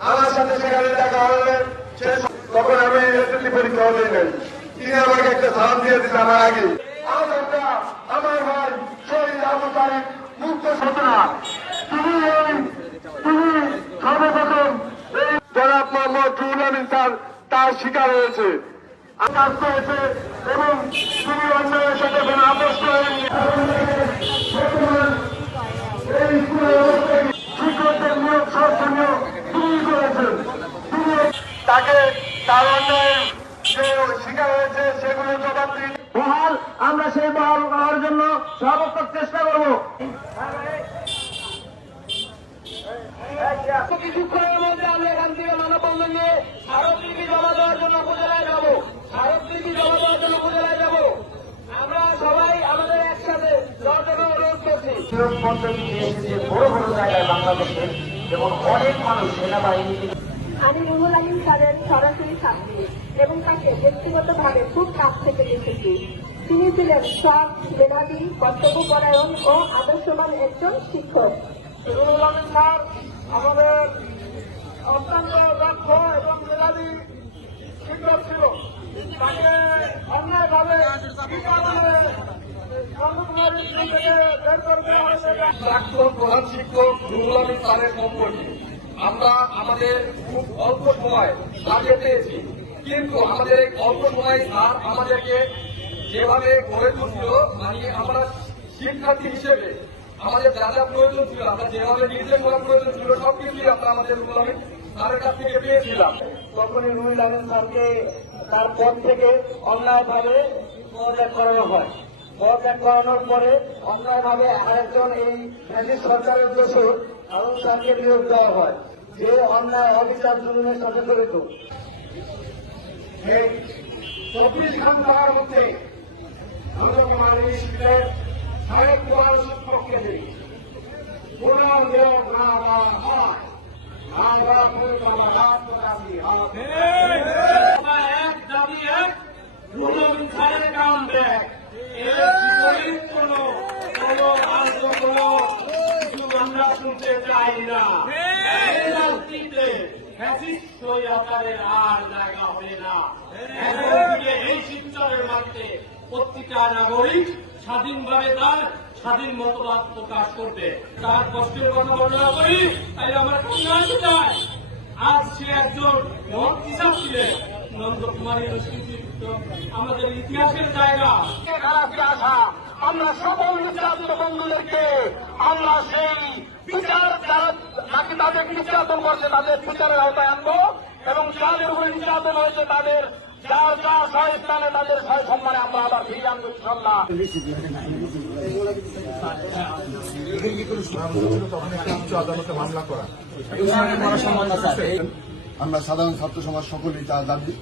আমার সাথে সেখানে দেখা হলে তখন আমি এসএসসি পরীক্ষা হতে নাই। তিনি আমাকে একটা সালাম দিয়ে দিতে আমার আগে। আমরা ভাই শহীদ আবু তারিক মুক্ত ঘটনা তিনি এই তিনি সর্বপ্রথম এই জনাব তার শিকার হয়েছে আঘাত হয়েছে এবং তিনি অন্যায়ের সাথে কোনো আপোষ করেননি এই স্কুলের শিক্ষকদের নিয়োগ সর্বনীয় তিনি করেছেন তিনি তাকে তার অন্যায়ের যে শিকার হয়েছে সেগুলো জবাব দিন বহাল আমরা সেই বহাল হওয়ার জন্য সর্বোত্তম চেষ্টা করব কিছুক্ষণের মধ্যে আমরা এখান থেকে মানববন্ধন নিয়ে স্মারকলিপি জমা দেওয়ার জন্য উপজেলায় যাব। স্মারকলিপি জমা দেওয়ার জন্য উপজেলায় যাব। আমরা সবাই আমাদের একসাথে অনুরোধ করছি। বড় বড় জায়গায় বাংলাদেশে এবং অনেক মানুষ সেনাবাহিনী আমি রুহুল আমিন স্যারের সরাসরি ছাত্রী এবং তাকে ব্যক্তিগতভাবে খুব কাছ থেকে দেখেছি। তিনি ছিলেন সৎ মেধাবী কর্তব্যপরায়ণ ও আদর্শবান একজন শিক্ষক। রুহুল আমিন স্যার আমাদের অত্যন্ত দক্ষ এবং মেধাবী শিক্ষক ছিল তাকে অন্যায়ভাবে প্রাক্তন প্রধান শিক্ষক রুহুল স্যারের সম্পর্কে আমরা আমাদের খুব অল্প সময় কাজে পেয়েছি, কিন্তু আমাদের এই অল্প সময় স্যার আমাদেরকে যেভাবে গড়ে তুলছিল মানে আমরা শিক্ষার্থী হিসেবে আমাদের যা যা প্রয়োজন ছিল, আমরা যেভাবে নির্দেশ করা প্রয়োজন ছিল, সবকিছুই আমরা আমাদের আমিন স্যারের কাছ থেকে পেয়েছিলাম। তখনই রুহুল আমিন স্যারকে তার পদ থেকে অন্যায়ভাবে পদত্যাগ করানো হয়। পদত্যাগ করানোর পরে অন্যায়ভাবে আরেকজন এই ব্রিটিশ সরকারের দোষর আরুণ স্যারকে নিয়োগ দেওয়া হয়, যে অন্যায় অবিচার জুলুমের সাথে জড়িত। চব্বিশ ঘণ্টার মধ্যে ধর্মকুমার স্কুলের সাড়ে শিক্ষককে নেই পুনঃ নিয়োগ না হয়। না দেওয়া পরিকল্পনা রাত রাত্রি হয় এক দাবি এক। রুহুল খানের কাম দেখ। এর বিপরীত কোন কোন আর্য কোন কিছু আমরা শুনতে চাই না। আর জায়গা হবে না। এই। শিবচরের মাঠে প্রতিটা নাগরিক স্বাধীনভাবে তার স্বাধীন মতবাদ প্রকাশ করবে। তার কষ্টের কথা বর্ণনা করি, তাই আমার কন্যা চায় আজ সে একজন মন্ত্রী ছিলেন নন্দকুমারী আমাদের ইতিহাসের জায়গা। আমরা সকল নির্যাতিত বন্ধুদেরকে, আমরা সেই বিচার নাকি তাদের নির্যাতন করছে, তাদের বিচারের আওতায় আনব এবং যাদের উপরে নির্যাতন হয়েছে তাদের আমরা আমরা সাধারণ ছাত্র সমাজ সকলেই তার দাবি।